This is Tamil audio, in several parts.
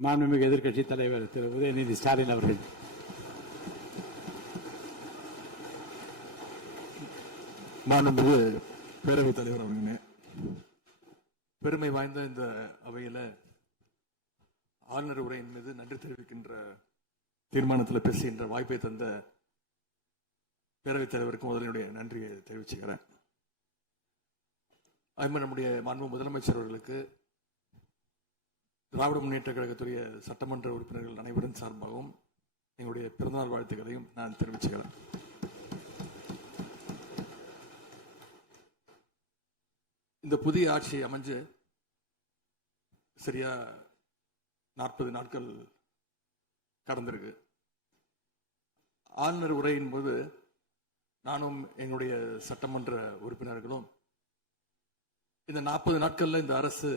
மாண்புமிகு எதிர்க்கட்சி தலைவர் திரு உதயநிதி ஸ்டாலின் அவர்கள். மாண்புமிகு பேரவைத் தலைவர் அவர்களே, பெருமை வாய்ந்த இந்த அவையில ஆளுநர் உரையின் மீது நன்றி தெரிவிக்கின்ற தீர்மானத்தில் பேசுகின்ற வாய்ப்பை தந்த பேரவைத் தலைவருக்கு முதலினுடைய நன்றியை தெரிவிச்சுக்கிறேன். அதுமாதிரி நம்முடைய மாண்பு முதலமைச்சர் அவர்களுக்கு திராவிட முன்னேற்ற கழகத்துடைய சட்டமன்ற உறுப்பினர்கள் அனைவரின் சார்பாகவும் எங்களுடைய பிறந்தநாள் வாழ்த்துக்களையும் நான் தெரிவிச்சுக்கிறேன். இந்த புதிய ஆட்சி அமைஞ்சு சரியா 40 நாட்கள் கடந்திருக்கு. ஆளுநர் உரையின் போது நானும் எங்களுடைய சட்டமன்ற உறுப்பினர்களும் இந்த 40 நாட்கள்ல இந்த அரசு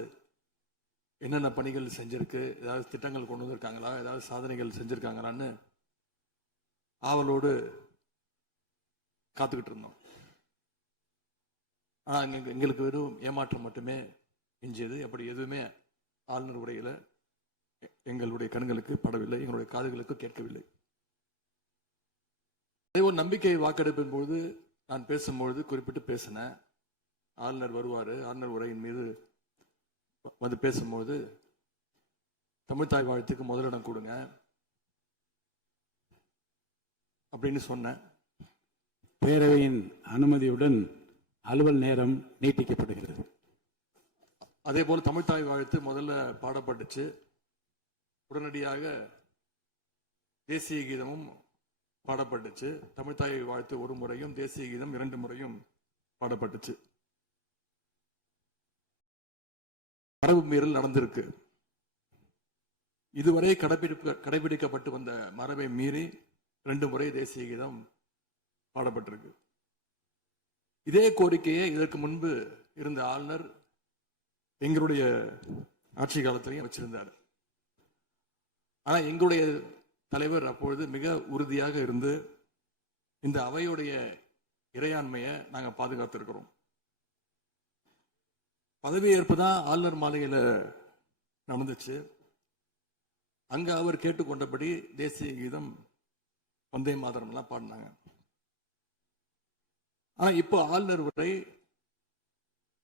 என்னென்ன பணிகள் செஞ்சிருக்கு, ஏதாவது திட்டங்கள் கொண்டு வந்திருக்காங்களா, ஏதாவது சாதனைகள் செஞ்சிருக்காங்களான்னு ஆவலோடு காத்துக்கிட்டு இருந்தோம். ஆனா எங்களுக்கு வெறும் ஏமாற்றம் மட்டுமே எஞ்சியது. அப்படி எதுவுமே ஆளுநர் உரையில எங்களுடைய கண்களுக்கு படவில்லை, எங்களுடைய காதுகளுக்கு கேட்கவில்லை. அதே ஒரு நம்பிக்கை வாக்கெடுப்பின் போது நான் பேசும்பொழுது குறிப்பிட்டு பேசினேன், ஆளுநர் வருவாரு, ஆளுநர் உரையின் மீது வந்து பேசும்போது தமிழ்தாய் வாழ்த்துக்கு முதலிடம் கொடுங்க அப்படின்னு சொன்னேன். பேரவையின் அனுமதியுடன் அலுவல் நேரம் நீட்டிக்கப்படுகிறது. அதே போல தமிழ்தாய் வாழ்த்து முதல்ல பாடப்பட்டுச்சு. உடனடியாக தேசிய கீதமும் பாடப்பட்டுச்சு. தமிழ்தாய் வாழ்த்து ஒரு முறையும் தேசிய கீதம் 2 முறையும் பாடப்பட்டுச்சு. மரபு மீறல் நடந்திருக்கு. இதுவரை கடைபிடிக்கப்பட்டு வந்த மரபை மீறி 2 முறை தேசிய கீதம் பாடப்பட்டிருக்கு. இதே கோரிக்கையை இதற்கு முன்பு இருந்த ஆளுநர் எங்களுடைய ஆட்சி காலத்திலையும் வச்சிருந்தார். ஆனா எங்களுடைய தலைவர் அப்பொழுது மிக உறுதியாக இருந்து இந்த அவையுடைய இறையாண்மையை நாங்க பாதுகாத்திருக்கிறோம். பதவியேற்பு தான் ஆளுநர் மாளிகையில நடந்துச்சு. அங்க அவர் கேட்டுக்கொண்டபடி தேசிய கீதம் வந்தே மாதரம் எல்லாம் பாடினாங்க. ஆனா இப்போ ஆளுநர் உரை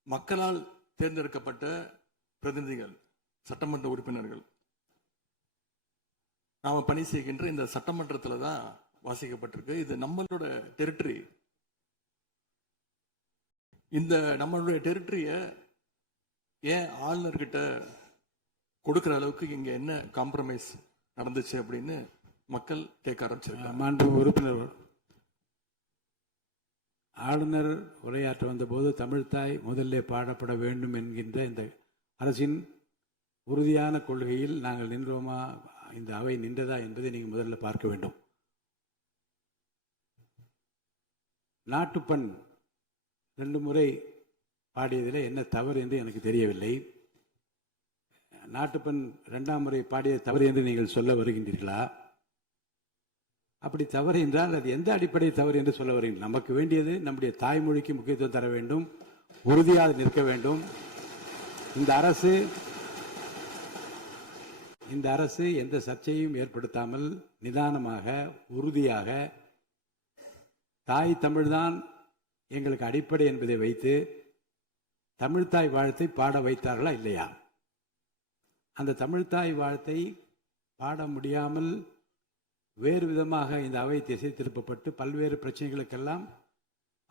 மக்களால் தேர்ந்தெடுக்கப்பட்ட பிரதிநிதிகள், சட்டமன்ற உறுப்பினர்கள் நாம பணி செய்கின்ற இந்த சட்டமன்றத்தில் தான் வாசிக்கப்பட்டிருக்கு. இது நம்மளோட டெரிட்டரி. இந்த நம்மளுடைய டெரிட்டரிய ஏன் ஆளுநர்கிட்ட கொடுக்கிற அளவுக்கு இங்க என்ன காம்ப்ரமைஸ் நடந்துச்சு அப்படின்னு மக்கள் கேட்க ஆரம்பிச்சிருக்காங்க. மாண்பு உறுப்பினர், ஆளுநர் உரையாற்ற வந்தபோது தமிழ்தாய் முதல்ல பாடப்பட வேண்டும் என்கின்ற இந்த அரசின் உறுதியான கொள்கையில் நாங்கள் நின்றோமா, இந்த அவை நின்றதா என்பதை நீங்கள் முதல்ல பார்க்க வேண்டும். நாட்டுப்பண் 2 முறை பாடியதில் என்ன தவறு என்று எனக்கு தெரியவில்லை. நாட்டுப்பண் 2ஆம் முறை பாடிய தவறு என்று நீங்கள் சொல்ல வருகின்றீர்களா? அப்படி தவறு என்றால் அது எந்த அடிப்படை தவறு என்று சொல்ல வருகிறீர்கள்? நமக்கு வேண்டியது நம்முடைய தாய்மொழிக்கு முக்கியத்துவம் தர வேண்டும், உறுதியாக நிற்க வேண்டும். இந்த அரசு எந்த சர்ச்சையும் ஏற்படுத்தாமல் நிதானமாக உறுதியாக தாய் தமிழ்தான் எங்களுக்கு அடிப்படை என்பதை வைத்து தமிழ்தாய் வாழ்த்தை பாட வைத்தார்களா இல்லையா? அந்த தமிழ்தாய் வாழ்த்தை பாட முடியாமல் வேறு விதமாக இந்த அவை திசை திருப்பப்பட்டு பல்வேறு பிரச்சனைகளுக்கெல்லாம்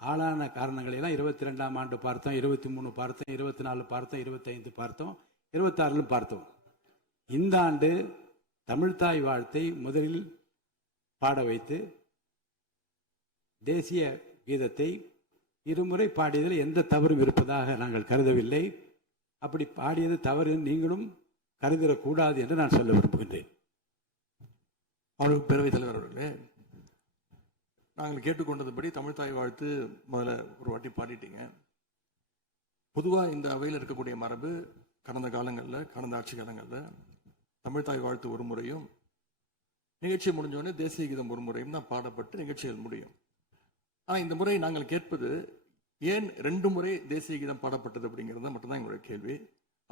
ஆளான காரணங்களை எல்லாம் 22ஆம் ஆண்டு பார்த்தோம், 23 பார்த்தோம், 24 பார்த்தோம், 25 பார்த்தோம், 26 பார்த்தோம். இந்த ஆண்டு தமிழ்தாய் வாழ்த்தை முதலில் பாட வைத்து தேசிய கீதத்தை 2 முறை பாடியதில் எந்த தவறும் இருப்பதாக நாங்கள் கருதவில்லை. அப்படி பாடியது தவறு நீங்களும் கருதிடக்கூடாது என்று நான் சொல்ல விரும்புகின்றேன். பேரவைத் தலைவர் அவர்களே, நாங்கள் கேட்டுக்கொண்டதுபடி தமிழ்தாய் வாழ்த்து முதல்ல ஒரு வாட்டி பாடிட்டீங்க. பொதுவாக இந்த அவையில் இருக்கக்கூடிய மரபு கடந்த காலங்களில், கடந்த ஆட்சி காலங்களில் தமிழ்தாய் வாழ்த்து ஒரு முறையும் நிகழ்ச்சி முடிஞ்சோடனே தேசிய கீதம் ஒரு முறையும் தான் பாடப்பட்டு நிகழ்ச்சிகள் முடியும். ஆனால் இந்த முறை நாங்கள் கேட்பது ஏன் 2 முறை தேசிய கீதம் பாடப்பட்டது அப்படிங்கிறது மட்டும்தான் எங்களுடைய கேள்வி.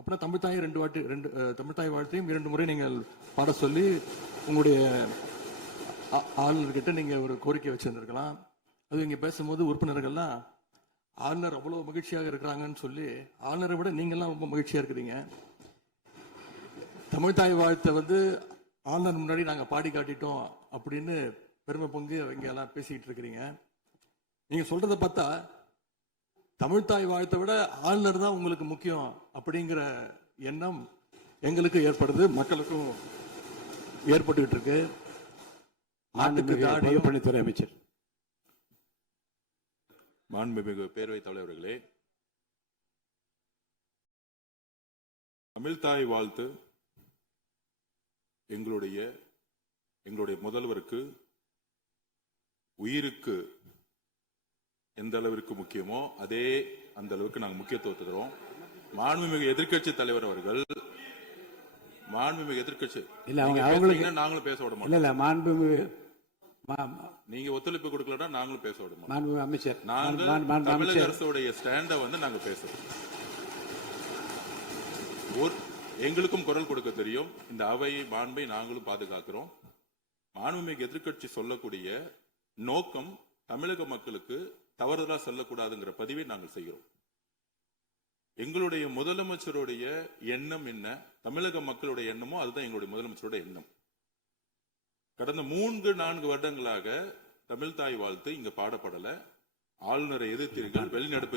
அப்படின்னா தமிழ்த்தாயை தமிழ்த்தாய் வாழ்த்தையும் 2 முறை நீங்கள் பாட சொல்லி உங்களுடைய ஆளுநர்கிட்ட நீங்க ஒரு கோரிக்கை வச்சிருந்திருக்கலாம். அது இங்க பேசும்போது உறுப்பினர்கள்லாம் ஆளுநர் அவ்வளவு மகிழ்ச்சியாக இருக்கிறாங்கன்னு சொல்லி, ஆளுநரை விட நீங்கெல்லாம் ரொம்ப மகிழ்ச்சியா இருக்கிறீங்க. தமிழ்த்தாய் வாழ்த்தை ஆளுநர் முன்னாடி நாங்க பாடி காட்டிட்டோம் அப்படின்னு பெருமை பொங்கு இங்க எல்லாம் பேசிக்கிட்டு இருக்கிறீங்க. நீங்க சொல்றதை பார்த்தா தமிழ்த்தாய் வாழ்த்தை விட ஆளுநர் தான் உங்களுக்கு முக்கியம் அப்படிங்கிற எண்ணம் எங்களுக்கு ஏற்படுது, மக்களுக்கும் ஏற்பட்டுக்கிட்டு இருக்கு. பொதுப்பணித்துறை அமைச்சர். மாண்புமிகு பேரவைத் தலைவர்களே, தமிழ்த்தாய் வாழ்த்து எங்களுடைய முதல்வருக்கு உயிருக்கு எந்த அளவிற்கு முக்கியமோ அதே அந்த அளவுக்கு நாங்கள் முக்கியத்துவம் தருவோம். மாண்புமிகு எதிர்க்கட்சி தலைவர் அவர்கள் நாங்களும் பேச விட மாட்டோம். நீங்க ஒத்துழைப்பு கொடுக்கலன்னா நாங்களும் பேச விட மாட்டோம். அமைச்சர், தமிழக அரசுடைய ஸ்டாண்ட நாங்க பேசுறோம். எங்களுக்கும் குரல் கொடுக்க தெரியும். இந்த அவையை மாண்பை நாங்களும் பாதுகாக்கிறோம். மாண்புமிகு எதிர்க்கட்சி சொல்லக்கூடிய நோக்கம் தமிழக மக்களுக்கு தவறுதலா சொல்லக்கூடாதுங்கிற பதிவை நாங்கள் செய்கிறோம். எங்களுடைய முதலமைச்சருடைய எண்ணம் என்ன, தமிழக மக்களுடைய எண்ணமோ அதுதான் எங்களுடைய முதலமைச்சருடைய எண்ணம். கடந்த 3-4 வருடங்களாக தமிழ்த்தாய் வாழ்த்து இங்க பாடப்படல. ஆளுநரை எதிர்த்தீர்கள், வெளிநடப்பு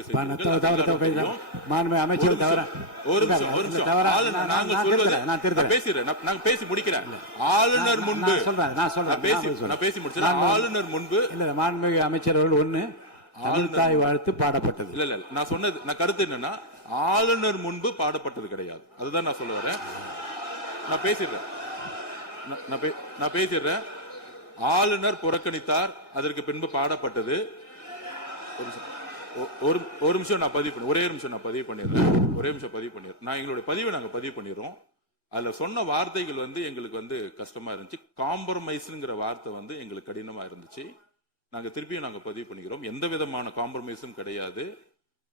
பேசி முடிக்கிறேன். ஆளுநர் முன்பு ஆளுநர் முன்பு மாண்புமிகு அமைச்சர் அவர்கள் ஒண்ணு தமிழ்த்தாய் வாழ்த்து பாடப்பட்டது. இல்ல நான் சொன்னது, நான் கருத்து என்னன்னா ஆளுநர் முன்பு பாடப்பட்டது கிடையாது. அதுதான் நான் சொல்ல வரேன். நான் பேசிடுறேன். ஆளுநர் புறக்கணித்தார், அதற்கு பின்பு பாடப்பட்டது. ஒரு நிமிஷம் நான் பதிவு பண்ணி, ஒரே நிமிஷம் நான் பதிவு பண்ணிடுறேன். நான் எங்களுடைய பதிவை நாங்க பதிவு பண்ணிடுறோம். அதுல சொன்ன வார்த்தைகள் எங்களுக்கு கஷ்டமா இருந்துச்சு. காம்ப்ரமைஸ்ங்கிற வார்த்தை எங்களுக்கு கடினமா இருந்துச்சு. நாங்க திருப்பியும் நாங்க பதிவு பண்ணிக்கிறோம். எந்த விதமான காம்ப்ரமைஸும் கிடையாது.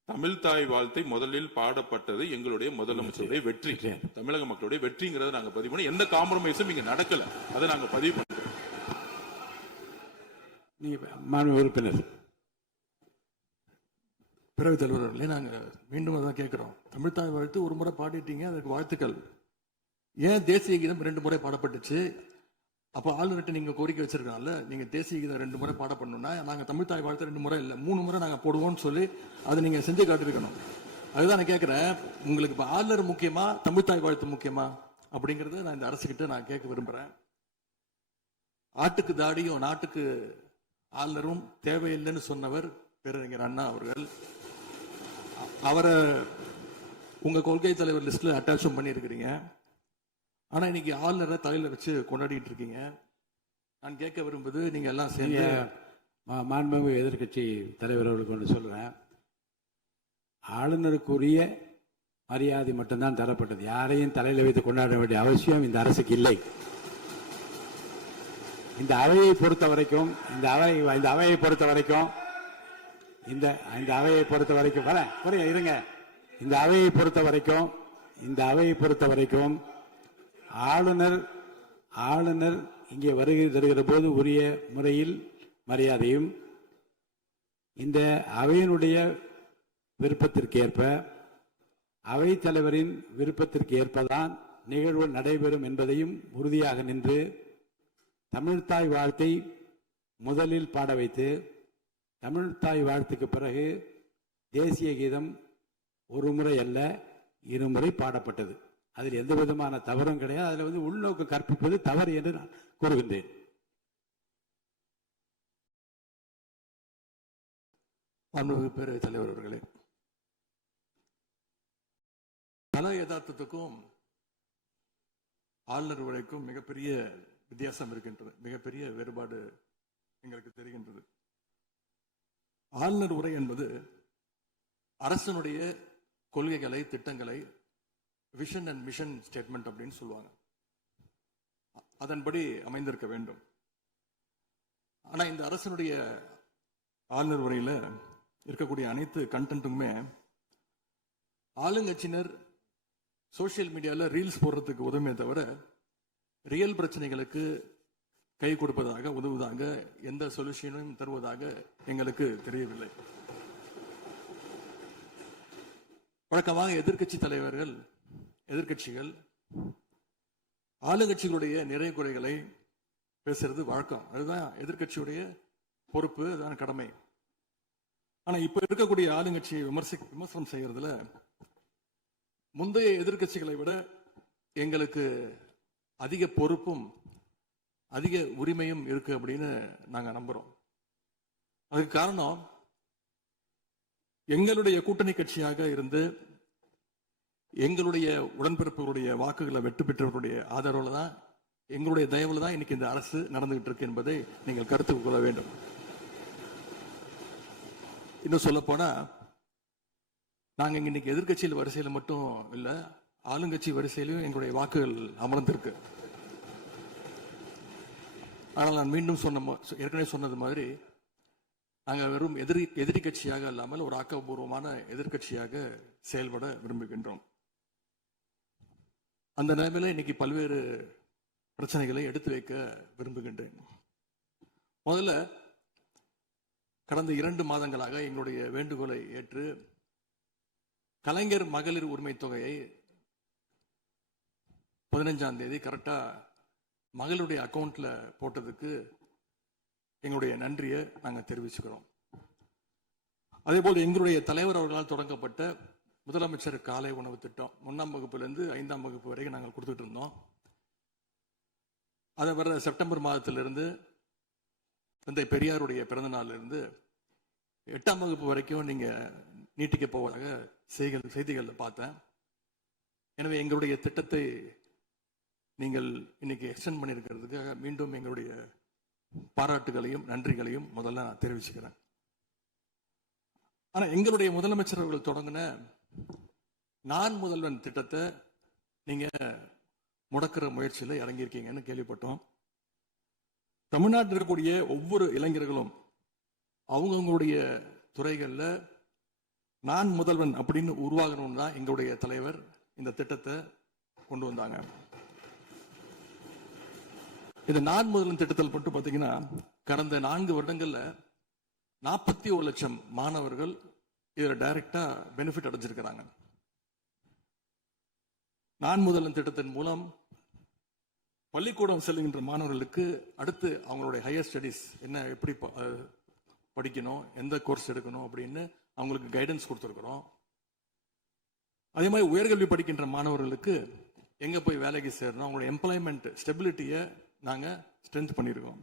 தமிழ்த்தாய் வாழ்த்தை முதலில் பாடப்பட்டது எங்களுடைய முதலமைச்சருடைய வெற்றி, தமிழக மக்களுடைய வெற்றிங்கிறத நாங்க பதிவு பண்ணி, எந்த காம்ப்ரமைஸும் இங்க நடக்கல. அதை நாங்க பதிவு பண்றோம். உறுப்பினர் பேரவைத் தலைவர்களே, நாங்க மீண்டும் அதான் கேட்கிறோம். தமிழ்த்தாய் வாழ்த்து ஒரு முறை பாடிட்டீங்க, அதுக்கு வாழ்த்துக்கள். ஏன் தேசிய கீதம் 2 முறை பாடப்பட்டுச்சு? அப்ப ஆளுநர்கிட்ட நீங்க கோரிக்கை வச்சிருக்கனால நீங்க தேசிய கீதம் 2 முறை பாடப்படணும்னா நாங்க தமிழ்த்தாய் வாழ்த்து 2 முறை இல்ல 3 முறை நாங்க போடுவோம்னு சொல்லி அதை நீங்க செஞ்சு காட்டிருக்கணும். அதுதான் நான் கேட்கிறேன். உங்களுக்கு இப்ப ஆளுநர் முக்கியமா, தமிழ்த்தாய் வாழ்த்து முக்கியமா அப்படிங்கறத நான் இந்த அரசுகிட்ட நான் கேட்க விரும்புறேன். ஆட்டுக்கு தாடியும் நாட்டுக்கு ஆளுநரும் தேவையில்லைன்னு சொன்னவர் பேரறிஞர் அண்ணா அவர்கள். அவரை உங்க கொள்கை தலைவர் லிஸ்ட்ல அட்டாச்சும் பண்ணியிருக்கிறீங்க. ஆனா இன்னைக்கு ஆளுநரை தலையில வச்சு கொண்டாடிட்டு இருக்கீங்க. நான் கேட்க விரும்புது, நீங்க எல்லாம் சேர்ந்து மாண்புமிகு எதிர்க்கட்சி தலைவர் அவர்களுக்கு ஒன்று சொல்றேன். ஆளுநருக்குரிய மரியாதை மட்டும்தான் தரப்பட்டது. யாரையும் தலையில வைத்து கொண்டாட வேண்டிய அவசியம் இந்த அரசுக்கு இல்லை. இந்த அவையை பொறுத்த வரைக்கும் ஆளுநர் இங்கே வருகை தருகிற போது உரிய முறையில் மரியாதையும், இந்த அவையினுடைய விருப்பத்திற்கு ஏற்ப, அவைத் தலைவரின் விருப்பத்திற்கு ஏற்பதான் நிகழ்வு நடைபெறும் என்பதையும் உறுதியாக நின்று தமிழ்த்தாய் வாழ்த்தை முதலில் பாட வைத்து, தமிழ்த்தாய் வாழ்த்துக்கு பிறகு தேசிய கீதம் ஒரு முறை அல்ல 2 முறை பாடப்பட்டது. அதில் எந்த விதமான தவறும் கிடையாது. அதில் உள்நோக்கு கற்பிப்பது தவறு என்று நான் கூறுகின்றேன். பேரவைத் தலைவர் அவர்களே, கல யதார்த்தத்துக்கும் ஆளுநர் உரைக்கும் மிகப்பெரிய வித்தியாசம் இருக்கின்றது. மிகப்பெரிய வேறுபாடு எங்களுக்கு தெரிகின்றது. ஆளுநர் உரை என்பது அரசனுடைய கொள்கைகளை, திட்டங்களை, விஷன் அண்ட் மிஷன் ஸ்டேட்மெண்ட் அப்படின்னு சொல்லுவாங்க. அதன்படி அமைந்திருக்க வேண்டும். ஆனா இந்த அரசனுடைய ஆளுநர் உரையில இருக்கக்கூடிய அனைத்து கண்டென்ட்டுமே ஆளுங்கட்சியினர் சோஷியல் மீடியால ரீல்ஸ் போடுறதுக்கு உதவுமே தவிர ரியல் பிரச்சனைகளுக்கு கை கொடுப்பதாக உதவுவதாக எந்த சொல்யூஷனும் தருவதாக எங்களுக்கு தெரியவில்லை. வழக்கமாக எதிர்க்கட்சி தலைவர்கள், எதிர்க்கட்சிகள் ஆளுங்கட்சிகளுடைய நிறை குறைகளை பேசுறது வழக்கம். அதுதான் எதிர்க்கட்சியுடைய பொறுப்பு, அதுதான் கடமை. ஆனா இப்ப இருக்கக்கூடிய ஆளுங்கட்சியை விமர்சனம் செய்யறதுல முந்தைய எதிர்க்கட்சிகளை விட எங்களுக்கு அதிக பொறுப்பும் அதிக உரிமையும் இருக்கு அப்படின்னு நாங்க நம்புறோம். அதுக்கு காரணம், எங்களுடைய கூட்டணி கட்சியாக இருந்து எங்களுடைய உடன்பிறப்புகளுடைய வாக்குகளை வெற்றி பெற்றவர்களுடைய ஆதரவுல தான், எங்களுடைய தயவுல தான் இன்னைக்கு இந்த அரசு நடந்துகிட்டு இருக்கு என்பதை நீங்கள் கருத்துக்கு கொள்ள வேண்டும். இன்னும் சொல்ல போனா, நாங்க இன்னைக்கு எதிர்கட்சியில் வரிசையில் மட்டும் இல்ல, ஆளுங்கட்சி வரிசையிலும் எங்களுடைய வாக்குகள் அமர்ந்திருக்கு. ஆனால் நான் மீண்டும் ஏற்கனவே சொன்னது மாதிரி, நாங்கள் வெறும் எதிரி கட்சியாக இல்லாமல் ஒரு ஆக்கப்பூர்வமான எதிர்கட்சியாக செயல்பட விரும்புகின்றோம். அந்த நிலைமையில இன்னைக்கு பல்வேறு பிரச்சனைகளை எடுத்து வைக்க விரும்புகின்றேன். முதல்ல, கடந்த 2 மாதங்களாக எங்களுடைய வேண்டுகோளை ஏற்று கலைஞர் மகளிர் உரிமை தொகையை 15ஆம் தேதி கரெக்டா மகளுடைய அக்கௌண்ட்ல போட்டதுக்கு எங்களுடைய நன்றியை நாங்கள் தெரிவிச்சுக்கிறோம். அதே போல் எங்களுடைய தலைவர் அவர்களால் தொடங்கப்பட்ட முதலமைச்சர் காலை உணவு திட்டம் 1ஆம் வகுப்பிலிருந்து 5ஆம் வகுப்பு வரைக்கும் நாங்கள் கொடுத்துட்டு இருந்தோம். அதை வர செப்டம்பர் மாதத்திலிருந்து தந்தை பெரியாருடைய பிறந்த நாளிலிருந்து 8ஆம் வகுப்பு வரைக்கும் நீங்க நீட்டிக்க போவதாக செய்திகளில் பார்த்தேன். எனவே எங்களுடைய திட்டத்தை நீங்கள் இன்னைக்கு எக்ஸ்டெண்ட் பண்ணியிருக்கிறதுக்காக மீண்டும் எங்களுடைய பாராட்டுகளையும் நன்றிகளையும் முதல்ல நான் தெரிவிச்சுக்கிறேன். ஆனா எங்களுடைய முதலமைச்சர் அவர்கள் தொடங்கின நான் முதல்வன் திட்டத்தை நீங்க முடக்கிற முயற்சியில் இறங்கியிருக்கீங்கன்னு கேள்விப்பட்டோம். தமிழ்நாட்டில் இருக்கக்கூடிய ஒவ்வொரு இளைஞர்களும் அவங்களுடைய துறைகள்ல நான் முதல்வன் அப்படின்னு உருவாகணும்னு தான் எங்களுடைய தலைவர் இந்த திட்டத்தை கொண்டு வந்தாங்க. இந்த நான் முதல்வன் திட்டத்தில் மட்டும் பாத்தீங்கன்னா, கடந்த 4 வருடங்கள்ல 41 லட்சம் மாணவர்கள் இதுல டைரக்டா பெனிஃபிட் அடைஞ்சிருக்கிறாங்க. நான் முதல்வன் திட்டத்தின் மூலம் பள்ளிக்கூடம் செல்கின்ற மாணவர்களுக்கு அடுத்து அவங்களுடைய ஹையர் ஸ்டடீஸ் என்ன, எப்படி படிக்கணும், எந்த கோர்ஸ் எடுக்கணும் அப்படின்னு அவங்களுக்கு கைடன்ஸ் கொடுத்துருக்கிறோம். அதே மாதிரி உயர்கல்வி படிக்கின்ற மாணவர்களுக்கு எங்க போய் வேலைக்கு சேரணும், அவங்களோட எம்ப்ளாய்மெண்ட் ஸ்டெபிலிட்டியை நாங்க ஸ்ட்ரென்த் பண்ணியிருக்கோம்.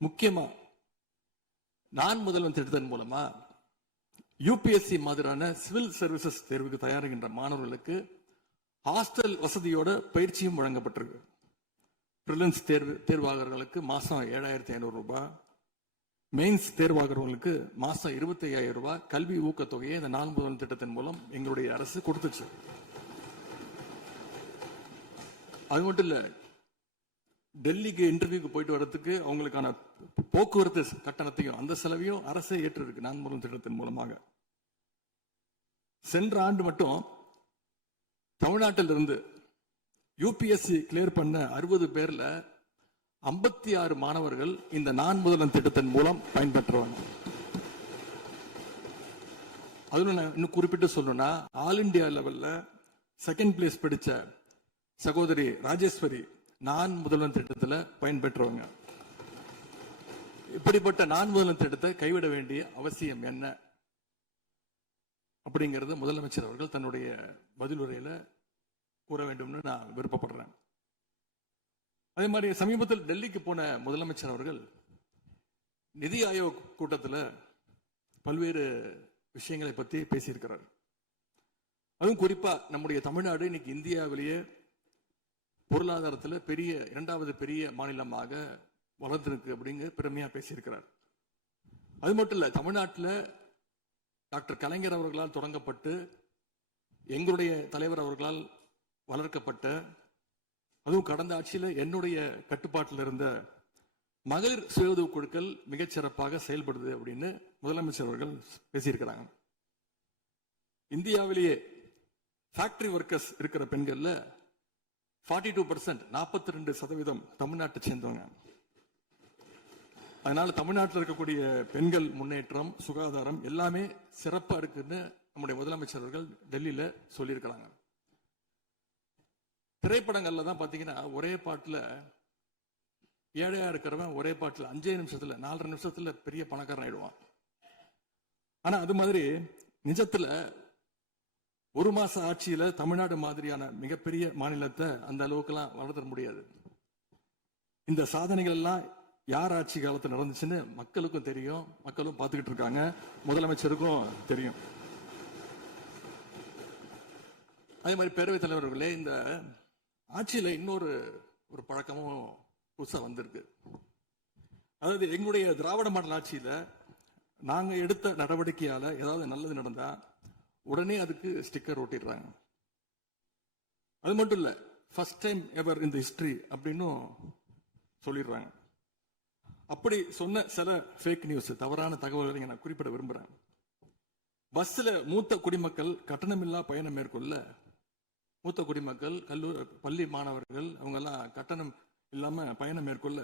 முக்கியமா நான் முதல்வன் திட்டத்தின் மூலமா யூபிஎஸ்சி மாதிரியான சிவில் சர்வீசஸ் தேர்வுக்கு தயாரிக்கின்ற மாணவர்களுக்கு ஹாஸ்டல் வசதியோட பயிற்சியும் வழங்கப்பட்டிருக்கு. பிரிலிம்ஸ் தேர்வாளர்களுக்கு மாசம் 7,500 ரூபாய், மெயின்ஸ் தேர்வாகிறவங்களுக்கு மாசம் 25,000 ரூபாய் கல்வி ஊக்கத்தொகையை இந்த நான் முதல்வன் திட்டத்தின் மூலம் எங்களுடைய அரசு கொடுத்துச்சு. அது மட்டும் இல்ல, டெல்லிக்கு இன்டர்வியூக்கு போயிட்டு வர்றதுக்கு அவங்களுக்கான போக்குவரத்து கட்டணத்தையும் அந்த செலவையும் அரசே ஏற்று இருக்கு நான் முதல்வன் திட்டத்தின் மூலமாக. சென்ற ஆண்டு மட்டும் தமிழ்நாட்டில் இருந்து யூபிஎஸ்சி கிளியர் பண்ண 60 பேர்ல 56 மாணவர்கள் இந்த நான் முதல்வன் திட்டத்தின் மூலம் பயன்பெற்றுவாங்க. அதுல இன்னும் குறிப்பிட்டு சொல்லணும்னா, ஆல் இண்டியா லெவல்ல 2nd பிளேஸ் படிச்ச சகோதரி ராஜேஸ்வரி நான் முதல்வன் திட்டத்தில் பயன்பெற்றவங்க. இப்படிப்பட்ட நான் முதல்வன் திட்டத்தை கைவிட வேண்டிய அவசியம் என்ன அப்படிங்கறது முதலமைச்சர் அவர்கள் தன்னுடைய பதிலுரையில கூற வேண்டும்னு நான் விருப்பப்படுறேன். அதே மாதிரி சமீபத்தில் டெல்லிக்கு போன முதலமைச்சர் அவர்கள் நிதி ஆயோக் கூட்டத்தில் பல்வேறு விஷயங்களை பத்தி பேசியிருக்கிறார். அதுவும் குறிப்பா நம்முடைய தமிழ்நாடு இன்னைக்கு இந்தியாவிலேயே பொருளாதாரத்தில் 2வது பெரிய மாநிலமாக வளர்ந்திருக்கு அப்படிங்கிற பெருமையா பேசியிருக்கிறார். அது மட்டும் இல்ல, தமிழ்நாட்டில் டாக்டர் கலைஞர் அவர்களால் தொடங்கப்பட்டு எங்களுடைய தலைவர் அவர்களால் வளர்க்கப்பட்ட, அதுவும் கடந்த ஆட்சியில் என்னுடைய கட்டுப்பாட்டில் இருந்த மகளிர் சுய உதவி குழுக்கள் மிகச்சிறப்பாக செயல்படுது அப்படின்னு முதலமைச்சர் அவர்கள் பேசியிருக்கிறாங்க. இந்தியாவிலேயே ஃபேக்டரி ஒர்க்கர்ஸ் இருக்கிற பெண்கள்ல 42%, 42% தமிழ்நாட்டை சேர்ந்தவங்க. அதனால தமிழ்நாட்டில் இருக்கக்கூடிய பெண்கள் முன்னேற்றம், சுகாதாரம் எல்லாமே சிறப்பா இருக்குன்னு நம்முடைய முதலமைச்சர் அவர்கள் டெல்லியில சொல்லியிருக்கிறாங்க. திரைப்படங்கள்ல தான் பாத்தீங்கன்னா ஒரே பாட்டுல ஏழையா இருக்கிறவன் ஒரே பாட்டுல 5 நிமிஷத்துல 4 நிமிஷத்துல பெரிய பணக்காரன் ஆயிடுவான். ஆனா அது மாதிரி நிஜத்துல ஒரு மாச ஆட்சியில தமிழ்நாடு மாதிரியான மிகப்பெரிய மாநிலத்தை அந்த அளவுக்குலாம் வளர்த்த முடியாது. இந்த சாதனைகள் எல்லாம் யார் ஆட்சி காலத்தில் நடந்துச்சுன்னு மக்களுக்கும் தெரியும், மக்களும் பார்த்துக்கிட்டு இருக்காங்க, முதலமைச்சருக்கும் தெரியும். அதே மாதிரி பேரவைத் தலைவர்களே, இந்த ஆட்சியில இன்னொரு பழக்கமும் புதுசா வந்திருக்கு. அதாவது எங்களுடைய திராவிட மாடல் ஆட்சியில நாங்க எடுத்த நடவடிக்கையால ஏதாவது நல்லது நடந்தா உடனே அதுக்கு ஸ்டிக்கர் ஒட்டிடுறாங்க. அது மட்டும் இல்ல, ஃபர்ஸ்ட் டைம் எவர் இந்த ஹிஸ்டரி அப்படின்னு சொல்லிடுறாங்க. அப்படி சொன்ன சில ஃபேக் நியூஸ், தவறான தகவல்களை நான் குறிப்பிட விரும்புறேன். பஸ்ல மூத்த குடிமக்கள் கட்டணமில்லா பயணம் மேற்கொள்ள, மூத்த குடிமக்கள், பள்ளி மாணவர்கள் அவங்க எல்லாம் கட்டணம் இல்லாம பயணம் மேற்கொள்ள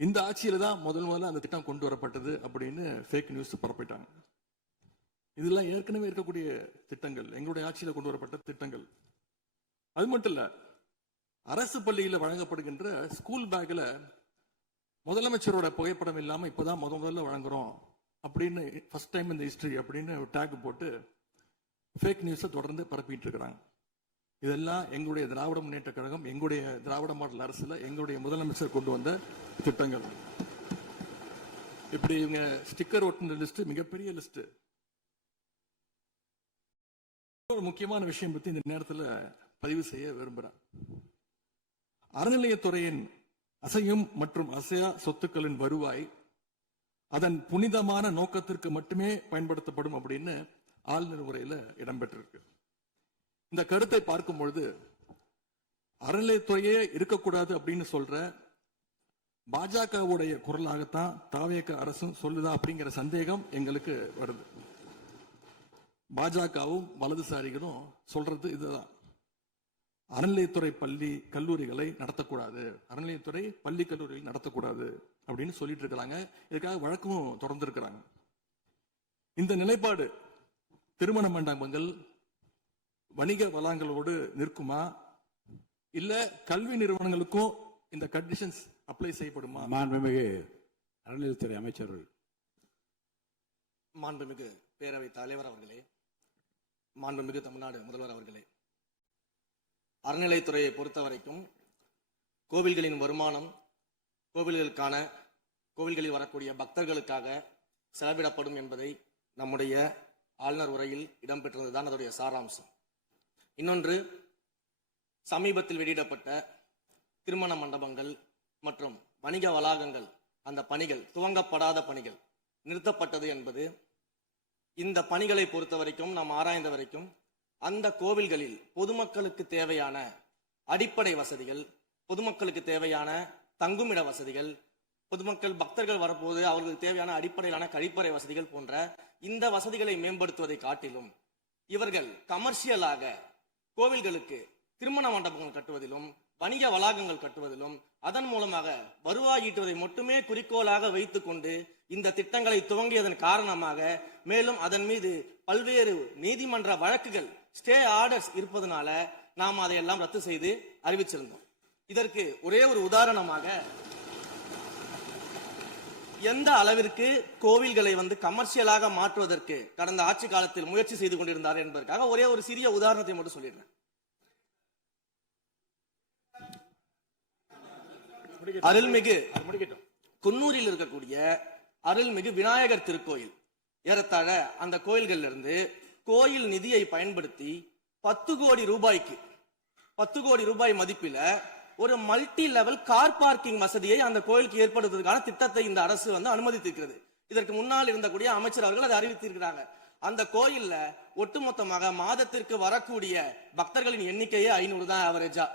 இந்த ஆட்சியில தான் முதல்ல அந்த திட்டம் கொண்டு வரப்பட்டது அப்படின்னு ஃபேக் நியூஸ் பரப்பிட்டாங்க. இதெல்லாம் ஏற்கனவே இருக்கக்கூடிய திட்டங்கள், எங்களுடைய ஆட்சியில கொண்டு வரப்பட்ட திட்டங்கள். அது மட்டும் இல்ல, அரசு பள்ளியில வழங்கப்படுகின்ற ஸ்கூல் பேக்ல முதலமைச்சரோட புகைப்படம் இல்லாம இப்பதான் முதல்ல வழங்குறோம் அப்படின்னு, ஃபர்ஸ்ட் டைம் இந்த ஹிஸ்டரி அப்படின்னு டேக் போட்டு ஃபேக் நியூஸை தொடர்ந்து பரப்பிட்டு இருக்கிறாங்க. இதெல்லாம் எங்களுடைய திராவிட முன்னேற்ற கழகம், எங்களுடைய திராவிட மாடல் அரசுல எங்களுடைய முதலமைச்சர் கொண்டு வந்த திட்டங்கள். இப்படி இவங்க ஸ்டிக்கர் ஒட்டின லிஸ்ட் மிகப்பெரிய லிஸ்ட். ஒரு முக்கியமான விஷயம் பத்தி இந்த நேரத்தில் பதிவு செய்ய விரும்புகிறேன். அறநிலையத்துறையின் அசையும் மற்றும் அசையா சொத்துக்களின் வருவாய் அதன் புனிதமான நோக்கத்திற்கு மட்டுமே பயன்படுத்தப்படும் அப்படின்னு ஆளுநர் உரையில இடம்பெற்றிருக்கு. இந்த கருத்தை பார்க்கும் பொழுது அறநிலையத்துறையே இருக்கக்கூடாது அப்படின்னு சொல்ற பாஜகவுடைய குரலாகத்தான் தாவேக அரசும் சொல்லுதா அப்படிங்கிற சந்தேகம் எங்களுக்கு வருது. பாஜகவும் வலதுசாரிகளும் சொல்றது இதுதான், அறநிலையத்துறை பள்ளி கல்லூரிகளை நடத்தக்கூடாது, அறநிலையத்துறை பள்ளி கல்லூரிகளை நடத்தக்கூடாது அப்படின்னு சொல்லிட்டு இருக்கிறாங்க. இதுக்காக வழக்கும் தொடர்ந்து இருக்கிறாங்க. இந்த நிலைப்பாடு திருமண மண்டபங்கள், வணிக வளாகங்களோடு நிற்குமா, இல்ல கல்வி நிறுவனங்களுக்கும் இந்த கண்டிஷன்ஸ் அப்ளை செய்யப்படுமா? மாண்புமிகு அறநிலையத்துறை அமைச்சர்கள். மாண்புமிகு பேரவைத் தலைவர் அவர்களே, மாண்புமிகு தமிழ்நாடு முதல்வர் அவர்களே, அறநிலைத்துறையை பொறுத்த வரைக்கும் கோவில்களின் வருமானம் கோவில்களில் வரக்கூடிய பக்தர்களுக்காக செலவிடப்படும் என்பதை நம்முடைய ஆளுநர் உரையில் இடம்பெற்றிருந்ததுதான் அதோடைய சாராம்சம். இன்னொன்று, சமீபத்தில் வெளியிடப்பட்ட திருமண மண்டபங்கள் மற்றும் வணிக வளாகங்கள், அந்த பணிகள் துவங்கப்படாத பணிகள் நிறுத்தப்பட்டது என்பது, இந்த பணிகளை பொறுத்த வரைக்கும் நாம் ஆராய்ந்த வரைக்கும் அந்த கோவில்களில் பொதுமக்களுக்கு தேவையான அடிப்படை வசதிகள், பொதுமக்களுக்கு தேவையான தங்குமிட வசதிகள், பொதுமக்கள் பக்தர்கள் வரப்போது அவர்களுக்கு தேவையான அடிப்படையிலான கழிப்பறை வசதிகள் போன்ற இந்த வசதிகளை மேம்படுத்துவதை காட்டிலும் இவர்கள் கமர்ஷியலாக கோவில்களுக்கு திருமண மண்டபங்கள் கட்டுவதிலும் வணிக வளாகங்கள் கட்டுவதிலும் அதன் மூலமாக வருவாய் ஈட்டுவதை மட்டுமே குறிக்கோளாக வைத்துக் கொண்டு இந்த திட்டங்களை துவங்கியதன் காரணமாக மேலும் அதன் மீது பல்வேறு நீதிமன்ற வழக்குகள், ஸ்டே ஆர்டர்ஸ் இருப்பதனால நாம் அதையெல்லாம் ரத்து செய்து அறிவிச்சிருந்தோம். இதற்கு ஒரே ஒரு உதாரணமாக, எந்த அளவிற்கு கோவில்களை கமர்ஷியலாக மாற்றுவதற்கு கடந்த ஆட்சி காலத்தில் முயற்சி செய்து கொண்டிருந்தார் என்பதற்காக ஒரே ஒரு சிறிய உதாரணத்தை மட்டும் சொல்லிடுறேன். அருள்மிகு குன்னூரில் இருக்கக்கூடிய அருள்மிகு விநாயகர் திருக்கோயில், ஏறத்தாழ அந்த கோயில்கள் இருந்து கோயில் நிதியை பயன்படுத்தி 10 கோடி ரூபாய் மதிப்பில ஒரு மல்டி லெவல் கார் பார்க்கிங் வசதியை அந்த கோயிலுக்கு ஏற்படுத்துவதற்கான திட்டத்தை இந்த அரசு அனுமதித்திருக்கிறது. இதற்கு முன்னால் இருந்தக்கூடிய அமைச்சர் அவர்கள் அதை அறிவித்திருக்கிறாங்க. அந்த கோயில்ல ஒட்டுமொத்தமாக மாதத்திற்கு வரக்கூடிய பக்தர்களின் எண்ணிக்கையே 500 தான் ஆவரேஜா.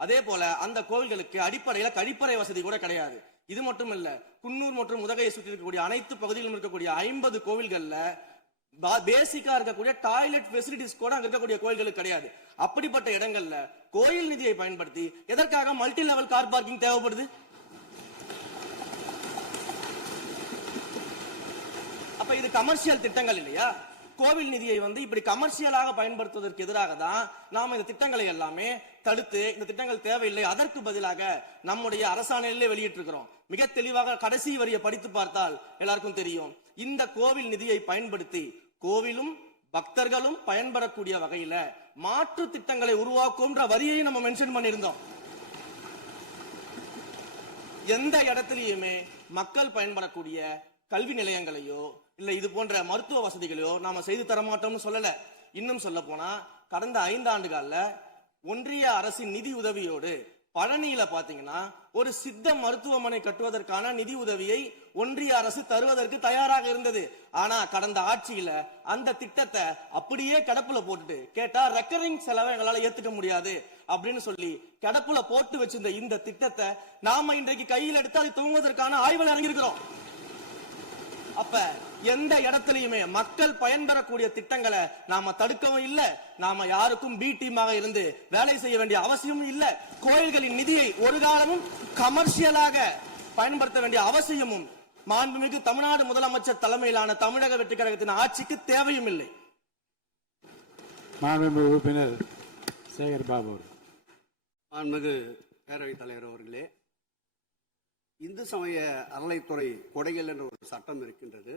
அதே போல அந்த கோவில்களுக்கு அடிப்படையில கழிப்பறை வசதி கூட கிடையாது. இது மட்டும் இல்ல, குன்னூர் மற்றும் உதகையை சுற்றி இருக்கக்கூடிய அனைத்து பகுதிகளிலும் இருக்கக்கூடிய 50 கோவில்கள்ல பேசிக்கா இருக்கக்கூடிய டாய்லெட் ஃபெசிலிட்டிஸ் கூட அங்க இருக்கக்கூடிய கோயில்களுக்கு கிடையாது. அப்படிப்பட்ட இடங்கள்ல கோயில் நிதியை பயன்படுத்தி எதற்காக மல்டி லெவல் கார் பார்க்கிங் தேவைப்படுது? அப்ப இது கமர்ஷியல் திட்டங்கள் இல்லையா? கோவில் நிதியை இப்படி கமர்ஷியலாக பயன்படுத்துவதற்கு எதிராக தான் நாம இந்த திட்டங்களை எல்லாமே தடுத்து, இந்த திட்டங்கள் தேவையில்லை, அதற்கு பதிலாக நம்முடைய அரசாணையிலே வெளியிட்டிருக்கிறோம். மிக தெளிவாக கடைசி வரியை படித்து பார்த்தால் எல்லாருக்கும் தெரியும். இந்த கோவில் நிதியை பயன்படுத்தி கோவிலும் பக்தர்களும் பயன்படக்கூடிய வகையில மாற்று திட்டங்களை உருவாக்கும்ன்ற வரியை நம்ம மென்ஷன் பண்ணியிருந்தோம். எந்த இடத்திலையுமே மக்கள் பயன்படக்கூடிய கல்வி நிலையங்களையோ இல்ல இது போன்ற மருத்துவ வசதிகளையோ நாம செய்து தர மாட்டோம்னு சொல்லல. இன்னும் சொல்ல போனா கடந்த 5 ஆண்டுகள்ல ஒன்றிய அரசின் நிதி உதவியோடு பழனியில பாத்தீங்கன்னா ஒரு சித்த மருத்துவமனை கட்டுவதற்கான நிதி உதவியை ஒன்றிய அரசு தருவதற்கு தயாராக இருந்தது. ஆனா கடந்த ஆட்சியில அந்த திட்டத்தை அப்படியே கிடப்புல போட்டுட்டு கேட்டா ரெக்கரிங் செலவை எங்களால ஏத்துக்க முடியாது அப்படின்னு சொல்லி கிடப்புல போட்டு வச்சிருந்த இந்த திட்டத்தை நாம இன்றைக்கு கையில் எடுத்து அதை துவங்குவதற்கான ஆய்வில் இறங்கியிருக்கிறோம். அப்ப எந்த இடத்திலையுமே மக்கள் பயன்பெறக்கூடிய திட்டங்களை நாம தடுக்கவும் இல்ல, நாம யாருக்கும் பி டீமாக இருந்து வேலை செய்ய வேண்டிய அவசியமும் இல்ல. கோயில்களின் நிதியை ஒரு காலமும் கமர்ஷியலாக பயன்படுத்த வேண்டிய அவசியமும் மாண்புமிகு தமிழ்நாடு முதலமைச்சர் தலைமையிலான தமிழக வெற்றி கழகத்தின் ஆட்சிக்கு தேவையும் இல்லை. மாண்புமிகு உறுப்பினர் சேகர் பாபு. மாண்புமிகு பேரவைத் தலைவர் அவர்களே, இந்து சமய அறநிலைத்துறை கொடைகள் என்ற ஒரு சட்டம் இருக்கின்றது.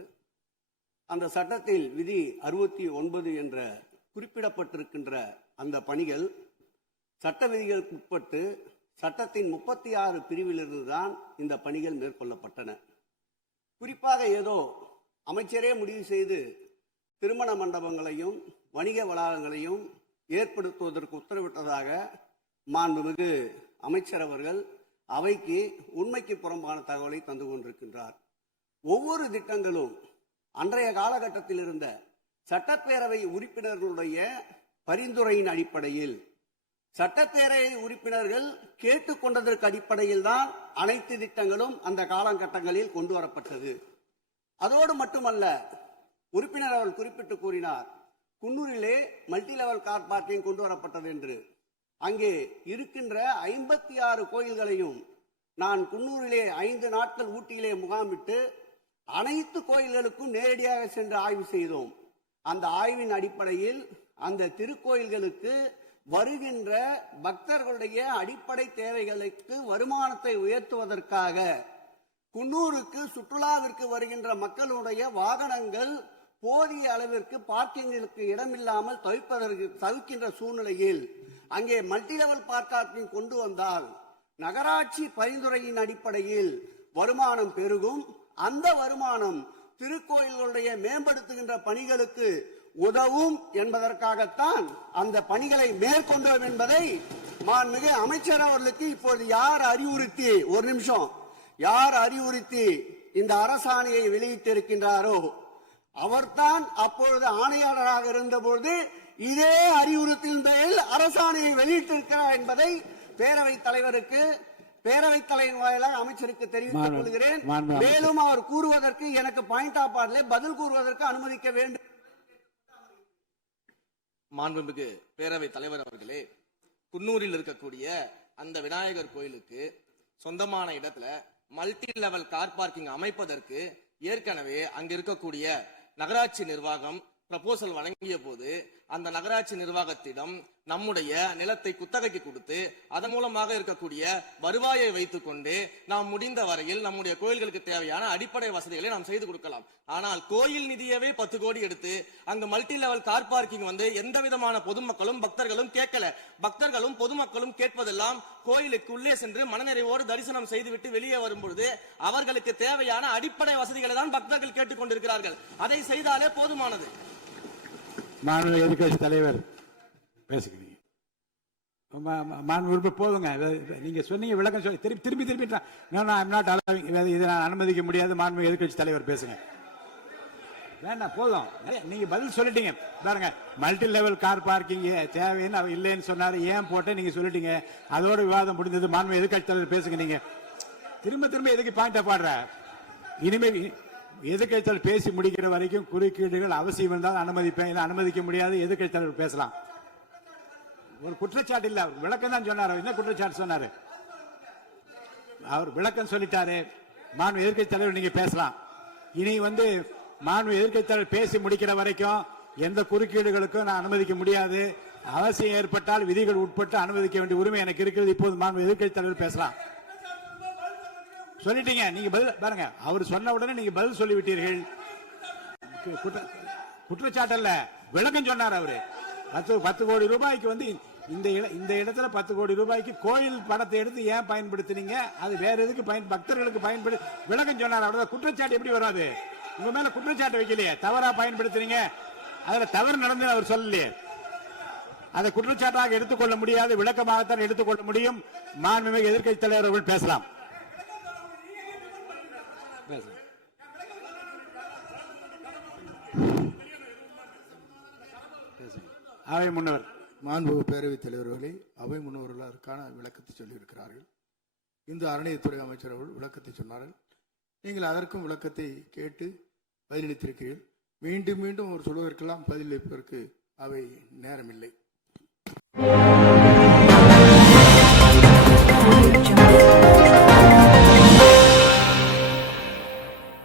அந்த சட்டத்தில் விதி 69 என்ற குறிப்பிடப்பட்டிருக்கின்ற அந்த பணிகள் சட்ட விதிகளுக்கு உட்பட்டு சட்டத்தின் 36 பிரிவிலிருந்து தான் இந்த பணிகள் மேற்கொள்ளப்பட்டன. குறிப்பாக ஏதோ அமைச்சரே முடிவு செய்து திருமண மண்டபங்களையும் வணிக வளாகங்களையும் ஏற்படுத்துவதற்கு உத்தரவிட்டதாக மாண்புமிகு அமைச்சர் அவர்கள் அவைக்கு உண்மைக்கு புறம்பான தகவலை தந்து கொண்டிருக்கின்றார். ஒவ்வொரு திட்டங்களும் அன்றைய காலகட்டத்தில் இருந்த சட்டப்பேரவை உறுப்பினர்களுடைய பரிந்துரையின் அடிப்படையில், சட்டப்பேரவை உறுப்பினர்கள் கேட்டுக்கொண்டதற்கு அடிப்படையில் தான் அனைத்து திட்டங்களும் அந்த காலகட்டங்களில் கொண்டு வரப்பட்டது. அதோடு மட்டுமல்ல, உறுப்பினர் அவர்கள் குறிப்பிட்டு கூறினார், குன்னூரிலே மல்டி லெவல் கார் பார்க்கிங் கொண்டு வரப்பட்டது என்று. அங்கே இருக்கின்ற 56 கோயில்களையும் நான் குன்னூரிலே 5 நாட்கள் ஊட்டியிலே முகாமிட்டு அனைத்து கோயில்களுக்கும் நேரடியாக சென்று ஆய்வு செய்தோம். அந்த ஆய்வின் அடிப்படையில் அந்த திருக்கோயில்களுக்கு வருகின்ற பக்தர்களுடைய அடிப்படை தேவைகளுக்கு வருமானத்தை உயர்த்துவதற்காக குன்னூருக்கு சுற்றுலாவிற்கு வருகின்ற மக்களுடைய வாகனங்கள் போதிய அளவிற்கு பார்க்கிங்களுக்கு இடமில்லாமல் தவிக்கின்ற சூழ்நிலையில் அங்கே மல்டி லெவல் பார்க்கிங் கொண்டு வந்தால் நகராட்சி பரிந்துரையின் அடிப்படையில் வருமானம் பெருகும். அந்த வருமானம் திருக்கோயில்களுடைய மேம்படுத்துகின்ற பணிகளுக்கு உதவும் என்பதற்காகத்தான் அந்த பணிகளை மேற்கொண்டோம் என்பதை மாண்புமிகு அமைச்சர் அவர்களுக்கு இப்போது யார் அறிவுறுத்தி, ஒரு நிமிஷம், யார் அறிவுறுத்தி இந்த அரசாணையை வெளியிட்டிருக்கின்றாரோ அவர்தான் அப்பொழுது ஆணையாளராக இருந்தபோது இதே அறிவுறுத்தின் பேரில் அரசாணையை வெளியிட்டிருக்கிறார் என்பதை பேரவைத் தலைவருக்கு, பேரவைத் தலைவர் வாயிலாக அமைச்சருக்கு தெரிவித்துக் கொள்கிறேன். மேலும் அவர் கூறுவதற்கு எனக்கு பாயிண்ட் ஆஃப் ஆர்டர்ல பதில் கூறுவதற்கு அனுமதிக்க வேண்டும். மாண்புமிகு பேரவைத் தலைவர் அவர்களே, குன்னூரில் இருக்கக்கூடிய அந்த விநாயகர் கோயிலுக்கு சொந்தமான இடத்துல மல்டி லெவல் கார் பார்க்கிங் அமைப்பதற்கு ஏற்கனவே அங்க இருக்கக்கூடிய நகராட்சி நிர்வாகம் ப்ரப்போசல் வழங்கிய போது அந்த நகராட்சி நிர்வாகத்திடம் நம்முடைய நிலத்தை குத்தகைக்கு கொடுத்து அதன் மூலமாக இருக்கக்கூடிய வருவாயை வைத்துக் கொண்டு நாம் முடிந்த வரையில் நம்முடைய கோயில்களுக்கு தேவையான அடிப்படை வசதிகளை நாம் செய்து கொடுக்கலாம். ஆனால் கோயில் நிதியவே 10 கோடி எடுத்து அங்க மல்டி லெவல் கார் பார்க்கிங் எந்த விதமான பொதுமக்களும் பக்தர்களும் கேட்கல. பக்தர்களும் பொதுமக்களும் கேட்பதெல்லாம் கோயிலுக்கு உள்ளே சென்று மனநிறைவோடு தரிசனம் செய்துவிட்டு வெளியே வரும்பொழுது அவர்களுக்கு தேவையான அடிப்படை வசதிகளை தான் பக்தர்கள் கேட்டுக் கொண்டிருக்கிறார்கள். அதை செய்தாலே போதுமானது. மாண்பு எதிர்கட்சி தலைவர் பேசுகிறீங்க. மாண்பு போதுங்க. நீங்க சொன்னீங்க, விளக்கம் சொல்லி திருப்பி இதை நான் அனுமதிக்க முடியாது. மாண்பு எதிர்கட்சி தலைவர் பேசுங்க. வேண்டாம், போதும். நீங்க பதில் சொல்லிட்டீங்க பாருங்க. மல்டி லெவல் கார் பார்க்கிங் தேவைன்னு அவர் இல்லைன்னு சொன்னாரு, ஏன் போட்டு நீங்க சொல்லிட்டீங்க. அதோட விவாதம் முடிந்தது. மாண்பு எதிர்கட்சி தலைவர் பேசுங்க. நீங்க திரும்ப எதுக்கு பாயிண்ட் ஆஃப் ஆர்டர்? இனிமே எதிர்க்கட்சி தலைவர் பேசி முடிக்கிற வரைக்கும் குறுக்கீடுகள் அவசியம் இருந்தால் அனுமதிப்பேன், இல்லை அனுமதிக்க முடியாது. எதிர்க்கட்சி தலைவர் பேசலாம். ஒரு குற்றச்சாட்டு இல்ல, அவர் விளக்கம் தான் சொன்னார். என்ன குற்றச்சாட்டு சொன்னாரு? அவர் விளக்கம் சொல்லிட்டாரு. மாண்பு எதிர்க்கட்சி தலைவர் நீங்க பேசலாம். இனி மாண்பு எதிர்க்கட்சி தலைவர் பேசி முடிக்கிற வரைக்கும் எந்த குறுக்கீடுகளுக்கும் நான் அனுமதிக்க முடியாது. அவசியம் ஏற்பட்டால் விதிகள் உட்பட்டு அனுமதிக்க வேண்டிய உரிமை எனக்கு இருக்கிறது. இப்போது மாண்பு எதிர்க்கட்சி தலைவர் பேசலாம். சொல்லிட்டீங்க, நீங்க பதில் பாருங்க. அவர் சொன்ன உடனே நீங்க பதில் சொல்லிவிட்டீர்கள். குற்றச்சாட்டு அல்ல, விளக்கம் சொன்னார் அவரு. 10 கோடி ரூபாய்க்கு இந்த இடத்துல 10 கோடி ரூபாய்க்கு கோயில் பணத்தை எடுத்து ஏன் பயன்படுத்தினீங்க, அது வேற எதுக்கு பக்தர்களுக்கு பயன்படு விளக்கம் சொன்னார். அவ்வளவுதான். குற்றச்சாட்டு எப்படி வராது? உங்க மேல குற்றச்சாட்டு வைக்கலையே, தவறா பயன்படுத்துறீங்க, அதுல தவறு நடந்து அவர் சொல்லலையே. அதை குற்றச்சாட்டாக எடுத்துக்கொள்ள முடியாது, விளக்கமாகத்தான் எடுத்துக்கொள்ள முடியும். மாண்புமிகு எதிர்க்கட்சி தலைவர் அவர்கள் பேசலாம். அவை முன்னவர். மாண்புமிகு பேரவைத் தலைவர்களே, அவை முன்னவர்கள் அதற்கான விளக்கத்தை சொல்லியிருக்கிறார்கள். இந்து அறநிலையத்துறை அமைச்சர் அவர்கள் விளக்கத்தை சொன்னார்கள். நீங்கள் அதற்கும் விளக்கத்தை கேட்டு பதிலளித்திருக்கிறீர்கள். மீண்டும் மீண்டும் அவர் சொல்வதற்கெல்லாம் பதிலளிப்பதற்கு அவை நேரமில்லை.